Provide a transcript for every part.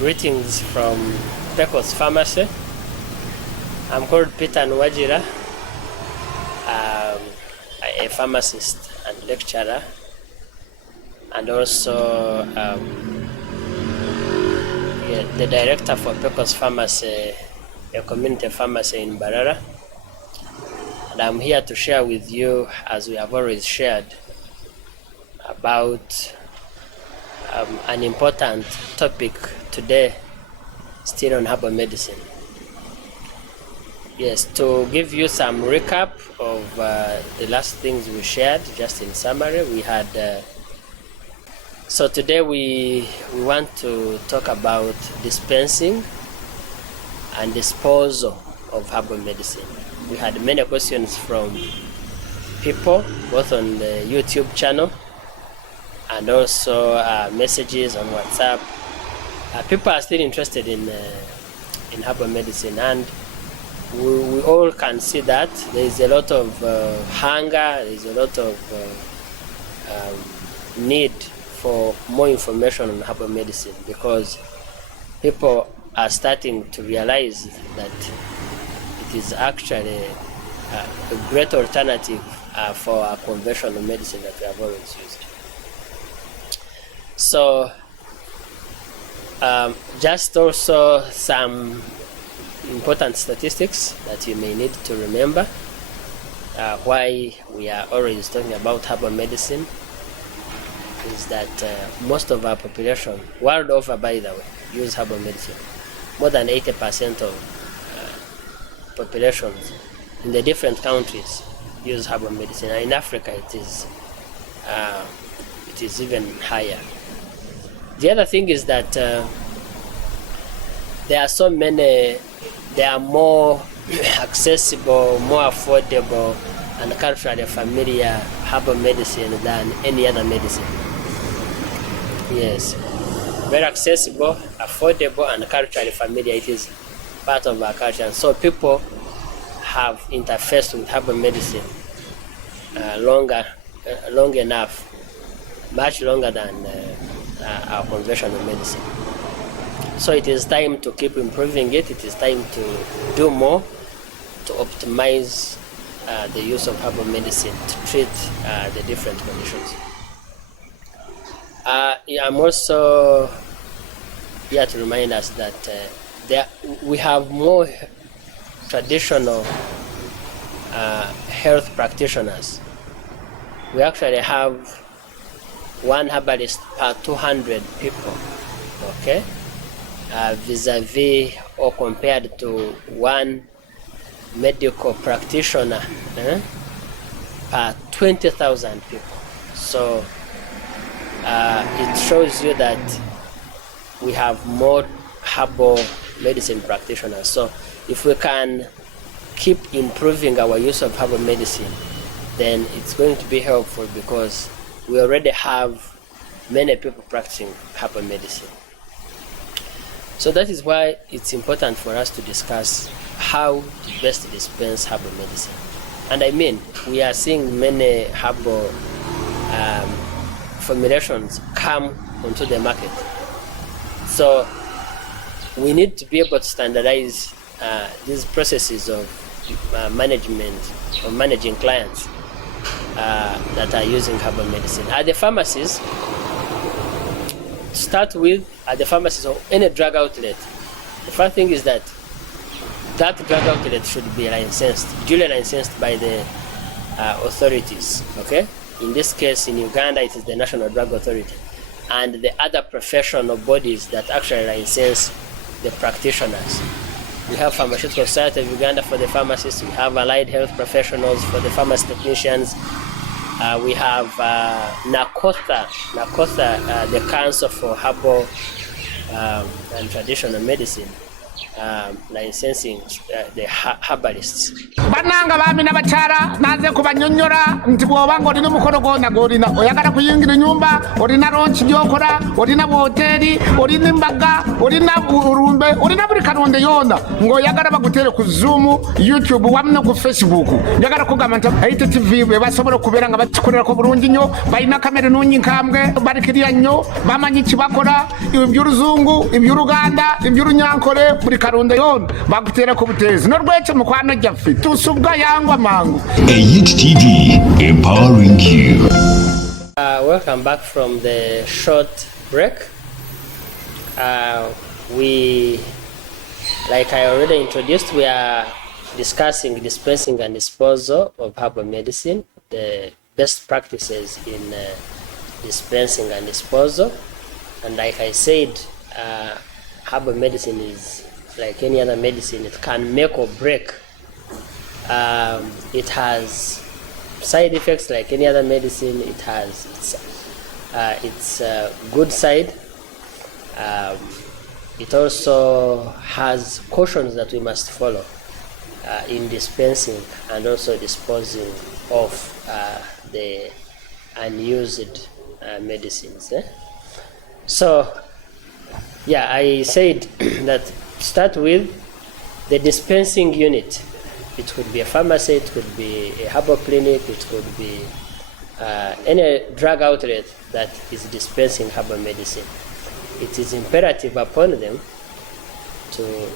Greetings from Pecos Pharmacy. I'm called Peter Nuwagira. A pharmacist and lecturer, and also the director for Pecos Pharmacy, a community pharmacy in Mbarara. And I'm here to share with you, as we have always shared, about an important topic today, still on herbal medicine. Yes, to give you some recap of the last things we shared, just in summary, we had so today we want to talk about dispensing and disposal of herbal medicine. We had many questions from people, both on the YouTube channel and also messages on WhatsApp. People are still interested in herbal medicine, and we all can see that there is a lot of hunger, there is a lot of need for more information on herbal medicine, because people are starting to realize that it is actually a great alternative for our conventional medicine that we have always used. So just also some important statistics that you may need to remember why we are always talking about herbal medicine is that most of our population, world over by the way, use herbal medicine. More than 80% of populations in the different countries use herbal medicine, and in Africa it is even higher. The other thing is that there are so many, they are more accessible, more affordable, and culturally familiar herbal medicine than any other medicine. Yes, very accessible, affordable, and culturally familiar. It is part of our culture, and so people have interfaced with herbal medicine long enough, much longer than our conventional medicine. So it is time to keep improving it. It is time to do more to optimize the use of herbal medicine to treat the different conditions. I'm also here to remind us that we have more traditional health practitioners. We actually have one herbalist per 200 people, okay? Vis-a-vis or compared to one medical practitioner per 20,000 people. So it shows you that we have more herbal medicine practitioners. So if we can keep improving our use of herbal medicine, then it's going to be helpful, because we already have many people practicing herbal medicine. So that is why it's important for us to discuss how to best dispense herbal medicine. And I mean, we are seeing many herbal formulations come onto the market. So we need to be able to standardize these processes of managing clients that are using herbal medicine. At the pharmacies, to start with, at the pharmacies or any drug outlet, the first thing is that that drug outlet should be licensed, duly licensed by the authorities, okay? In this case, in Uganda, it is the National Drug Authority and the other professional bodies that actually license the practitioners. We have Pharmaceutical Society of Uganda for the pharmacists, we have allied health professionals for the pharmacy technicians, we have NACOTA, the Council for Herbal and Traditional Medicine, licensing the herbalists. Bananga bami n'abakyala naze kubanyonyola nti bw'oba ng'olina omukolo gwonna gw'olina oyagala kuyingira ennyumba olina lonchi gy'okola olina hoteri olina embaga olina ulumbe olina buli kalonde yonna ng'oyagala bagutere ku Zoom, YouTube wamu ne ku Facebook njagala kugamba nti ITV be basobola okubeera nga bakikolerako bulungi nnyo balina kamera ennungi nkambwe balikirya nnyo bamanyi kibakola eby'oluzungu eby'oluganda eby'olunyankole buli kalonde yonna bagutereko buteezi n'olwekyo mukwano gyaffe tusubwa yangwa mangu. HealthTV, empowering you. Welcome back from the short break. We, like I already introduced, we are discussing dispensing and disposal of herbal medicine, the best practices in dispensing and disposal. And like I said, herbal medicine is like any other medicine. It can make or break. It has side effects like any other medicine. It has its good side. It also has cautions that we must follow in dispensing and also disposing of the unused medicines. So, yeah, I said that start with the dispensing unit. It could be a pharmacy, it could be a herbal clinic, it could be any drug outlet that is dispensing herbal medicine. It is imperative upon them to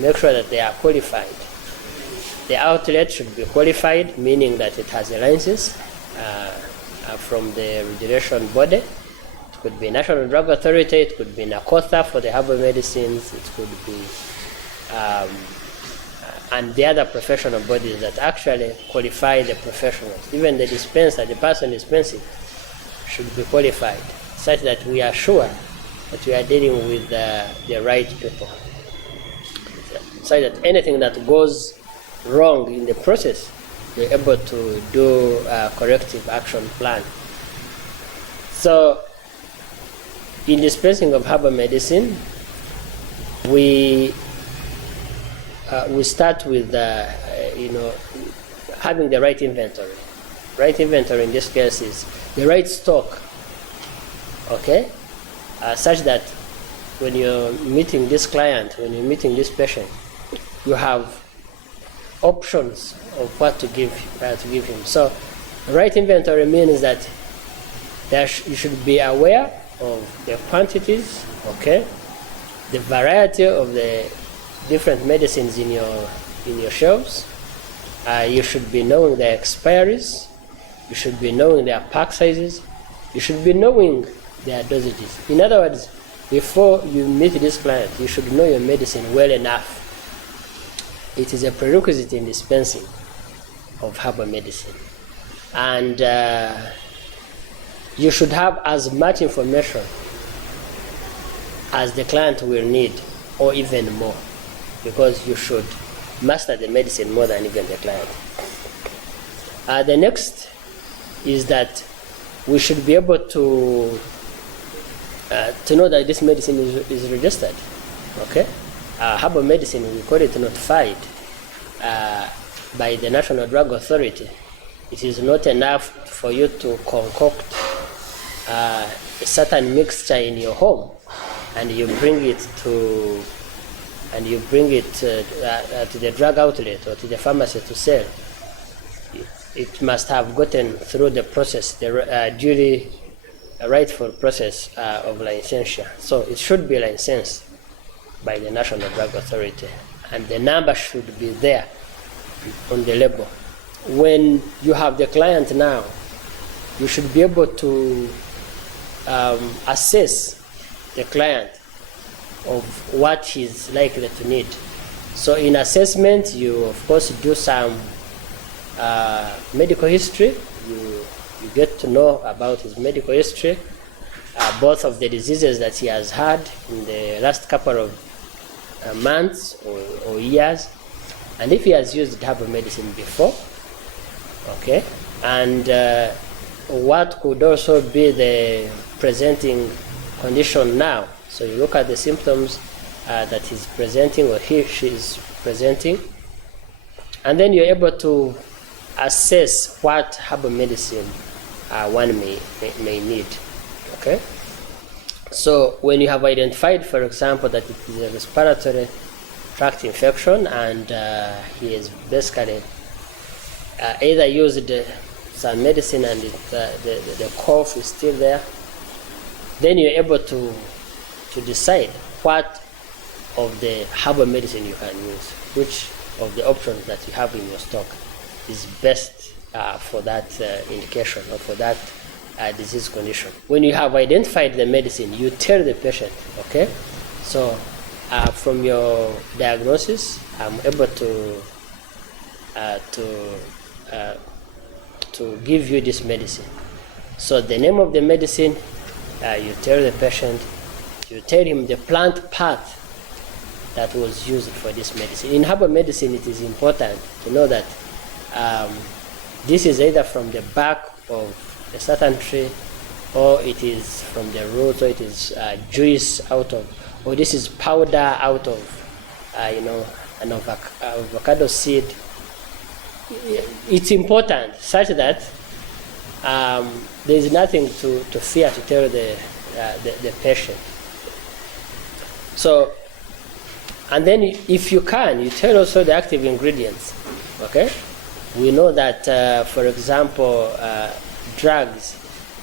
make sure that they are qualified. The outlet should be qualified, meaning that it has a license from the regulation body. It could be National Drug Authority, it could be NACOTA for the herbal medicines, it could be and the other professional bodies that actually qualify the professionals. Even the dispenser, the person dispensing, should be qualified, such that we are sure that we are dealing with the right people. So that anything that goes wrong in the process, we're able to do a corrective action plan. So, in dispensing of herbal medicine, we start with having the right inventory. Right inventory in this case is the right stock, okay? Such that when you're meeting this client, when you're meeting this patient, you have options of what to give him. So, right inventory means that you should be aware of the quantities, okay? The variety of the different medicines in your shelves. You should be knowing their expiries. You should be knowing their pack sizes. You should be knowing their dosages. In other words, before you meet this client, you should know your medicine well enough. It is a prerequisite in dispensing of herbal medicine. And you should have as much information as the client will need, or even more, because you should master the medicine more than even the client. The next is that we should be able to know that this medicine is registered. Okay, herbal medicine, we call it notified by the National Drug Authority. It is not enough for you to concoct a certain mixture in your home and you bring it to the drug outlet or to the pharmacy to sell. It must have gotten through the process, the duly rightful process of licensure. So it should be licensed by the National Drug Authority, and the number should be there on the label. When you have the client now, you should be able to assess the client of what he's likely to need. So in assessment, you of course do some medical history. You get to know about his medical history, both of the diseases that he has had in the last couple of months or years, and if he has used herbal medicine before, okay, and what could also be the presenting condition now. So you look at the symptoms that he's presenting or she is presenting, and then you're able to assess what herbal medicine one may need. Okay, so when you have identified, for example, that it is a respiratory tract infection, and he is basically either used some medicine and the cough is still there, then you're able to decide what of the herbal medicine you can use, which of the options that you have in your stock is best for that indication or for that disease condition. When you have identified the medicine, you tell the patient, okay, so from your diagnosis, I'm able to give you this medicine. So the name of the medicine, you tell the patient, you tell him the plant part that was used for this medicine. In herbal medicine, it is important to know that this is either from the bark of a certain tree, or it is from the roots, or it is juice out of, or this is powder out of, an avocado seed. It's important such that there is nothing to fear to tell the patient. So, and then if you can, you tell also the active ingredients. Okay, we know that, for example, drugs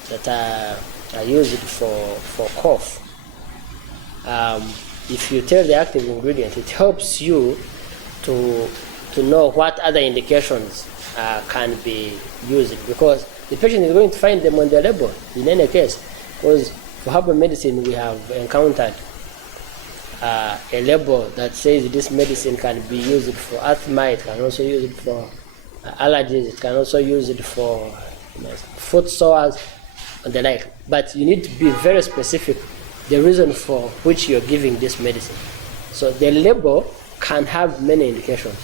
that are used for cough. If you tell the active ingredient, it helps you to know what other indications can be used, because the patient is going to find them on the label in any case. Because for herbal medicine, we have encountered a label that says this medicine can be used for asthma, it can also use it for allergies, it can also use it for foot sores and the like. But you need to be very specific the reason for which you're giving this medicine. So the label can have many indications,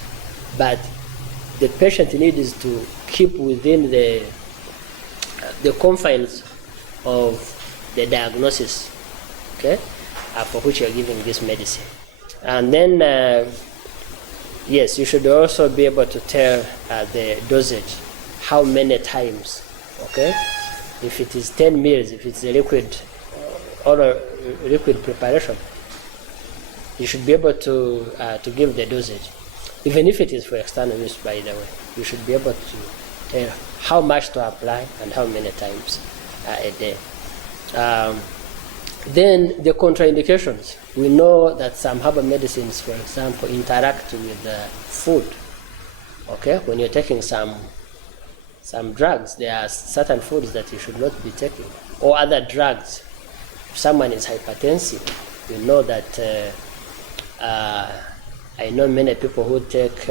but the patient needs to keep within the confines of the diagnosis, okay, for which you're giving this medicine. And then, yes, you should also be able to tell the dosage, how many times, okay? If it is 10 ml, if it's a liquid or a liquid preparation, you should be able to give the dosage. Even if it is for external use, by the way, you should be able to tell how much to apply and how many times a day. Then the contraindications. We know that some herbal medicines, for example, interact with food. Okay, when you're taking some drugs, there are certain foods that you should not be taking, or other drugs. If someone is hypertensive, we know that I know many people who take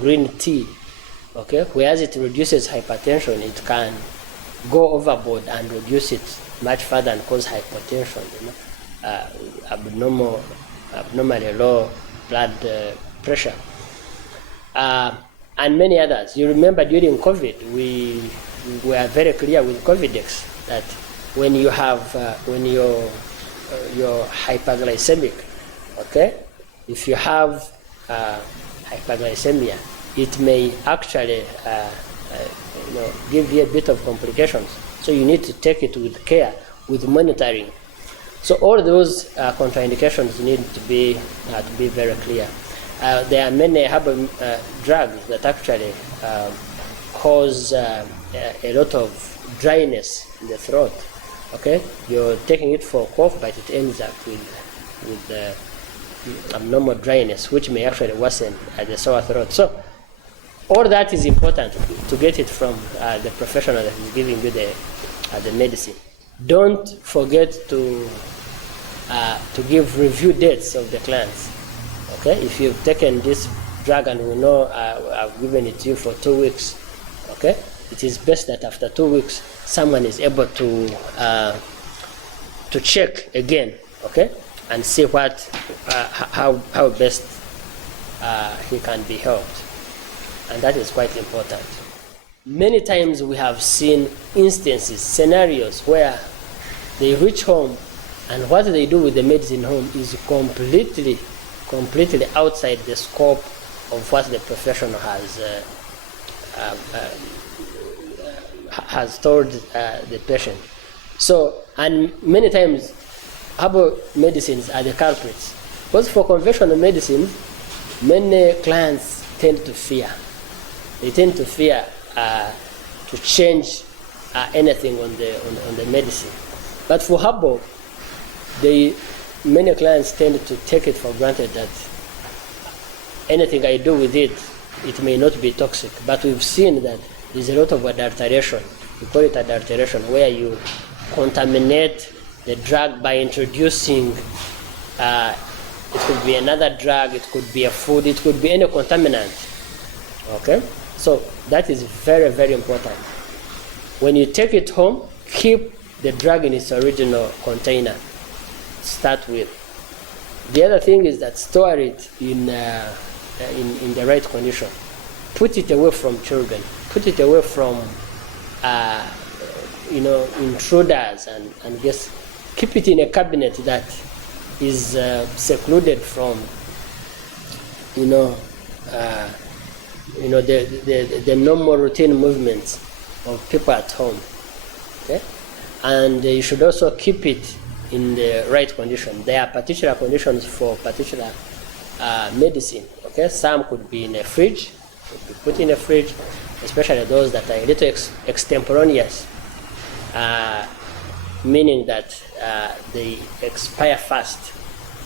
green tea, okay, whereas it reduces hypertension, it can go overboard and reduce it much further and cause hypertension, abnormally low blood pressure, and many others. You remember during COVID, we were very clear with Covidex that when you have when you're hyperglycemic, okay, if you have hyperglycemia, it may actually give you a bit of complications. So you need to take it with care, with monitoring. So all those contraindications need to be very clear. There are many herbal drugs that actually cause a lot of dryness in the throat. Okay, you're taking it for cough, but it ends up with abnormal dryness, which may actually worsen the sore throat. So all that is important to get it from the professional that is giving you the medicine. Don't forget to give review dates of the clients. Okay, if you've taken this drug and we know I've given it to you for 2 weeks, okay, it is best that after 2 weeks someone is able to check again, okay, and see how best he can be helped, and that is quite important. Many times we have seen instances, scenarios where they reach home And what they do with the medicine home is completely outside the scope of what the professional has told the patient. So, and many times herbal medicines are the culprits. Because for conventional medicine, many clients tend to fear. They tend to fear to change anything on the medicine. But for herbal, many clients tend to take it for granted that anything I do with it, it may not be toxic. But we've seen that there's a lot of adulteration. We call it adulteration, where you contaminate the drug by introducing, it could be another drug, it could be a food, it could be any contaminant. Okay? So that is very, very important. When you take it home, keep the drug in its original container. Start with. The other thing is that store it in the right condition. Put it away from children. Put it away from intruders and just keep it in a cabinet that is secluded from the normal routine movements of people at home. Okay, and you should also keep it in the right condition. There are particular conditions for particular medicine. Okay, some could be in a fridge, could be put in a fridge, especially those that are a little extemporaneous, meaning that they expire fast.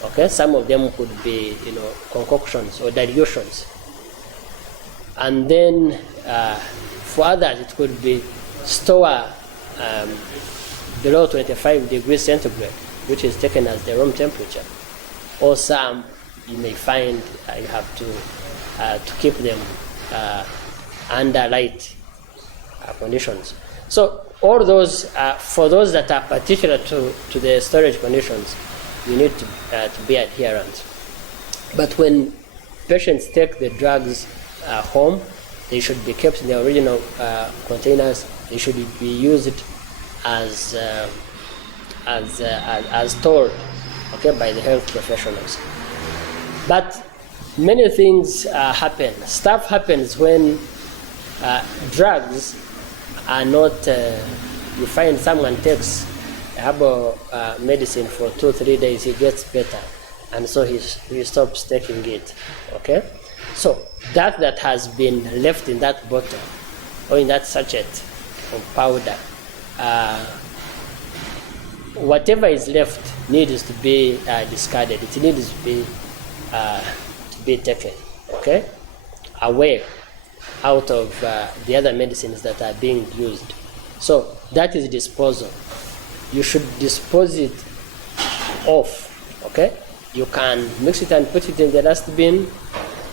Okay, some of them could be concoctions or dilutions, and then for others it could be store below 25 degrees centigrade, which is taken as the room temperature. Or some you may find you have to keep them under light conditions. So all those, for those that are particular to the storage conditions, you need to be adherent. But when patients take the drugs home, they should be kept in the original containers. They should be used as told, okay, by the health professionals. But many things happen. Stuff happens when drugs are not. You find someone takes herbal medicine for 2-3 days, he gets better, and so he stops taking it. Okay, so that has been left in that bottle or in that sachet of powder, whatever is left needs to be discarded. It needs to be taken, okay, away out of the other medicines that are being used. So that is disposal. You should dispose it off, okay? You can mix it and put it in the dustbin,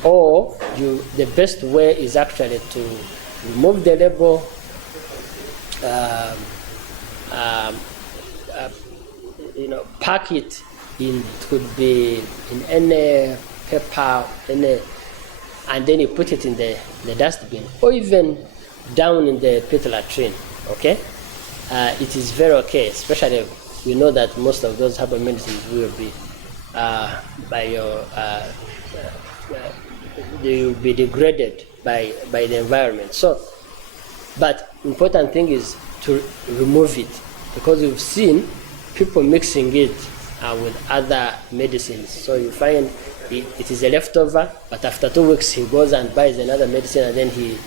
or the best way is actually to remove the label, pack it in, it could be in any paper, and then you put it in the dustbin, or even down in the pit latrine, okay? It is very okay, especially we know that most of those herbal medicines will be they will be degraded by the environment. So, but important thing is to remove it, because we've seen people mixing it with other medicines. So you find it is a leftover, but after 2 weeks he goes and buys another medicine, and then he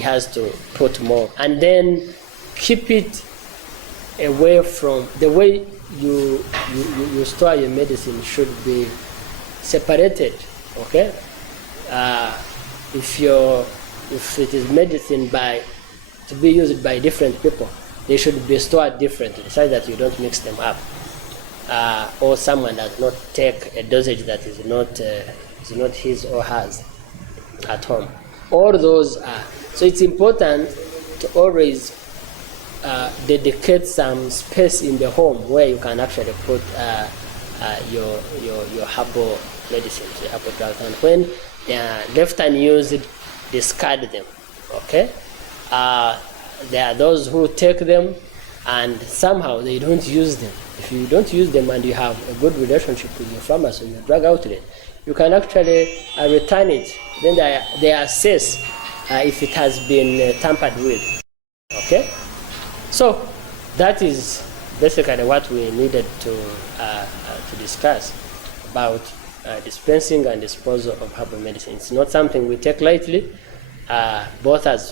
has to put more. And then keep it away from the way you store your medicine should be separated. Okay, if it is medicine to be used by different people, they should be stored differently, so that you don't mix them up. Or someone does not take a dosage that is not his or hers at home. All those are. So it's important to always dedicate some space in the home where you can actually put your herbal medicines, your herbal drugs. And when they are left unused, discard them. Okay? There are those who take them and somehow they don't use them. If you don't use them and you have a good relationship with your pharmacy or your drug outlet, you can actually return it. Then they assess if it has been tampered with. Okay? So that is basically what we needed to discuss about dispensing and disposal of herbal medicine. It's not something we take lightly, both as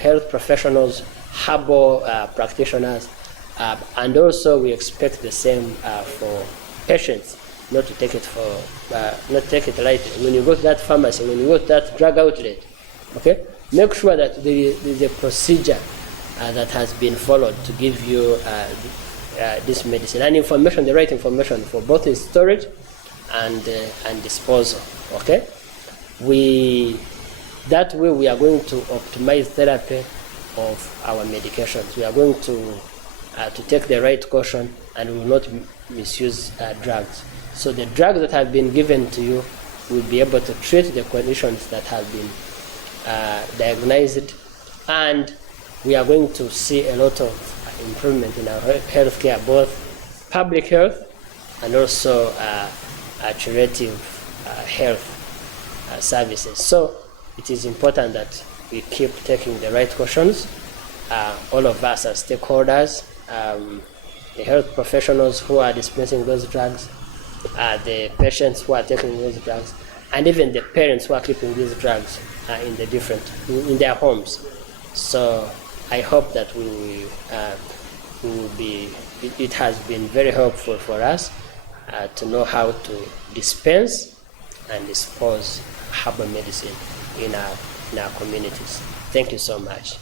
health professionals, herbal practitioners, and also we expect the same for patients, not to take it lightly. When you go to that pharmacy, when you go to that drug outlet, okay, make sure that there is a procedure that has been followed to give you this medicine and information, the right information for both in storage and disposal. Okay, that way we are going to optimize therapy of our medications. We are going to take the right caution and we will not misuse drugs. So the drugs that have been given to you will be able to treat the conditions that have been diagnosed, and we are going to see a lot of improvement in our healthcare, both public health and also curative health services. So it is important that we keep taking the right cautions. All of us as stakeholders, the health professionals who are dispensing those drugs, the patients who are taking those drugs, and even the parents who are keeping these drugs in their homes. So I hope that we will be. It has been very helpful for us to know how to dispense and dispose herbal medicine in our communities. Thank you so much.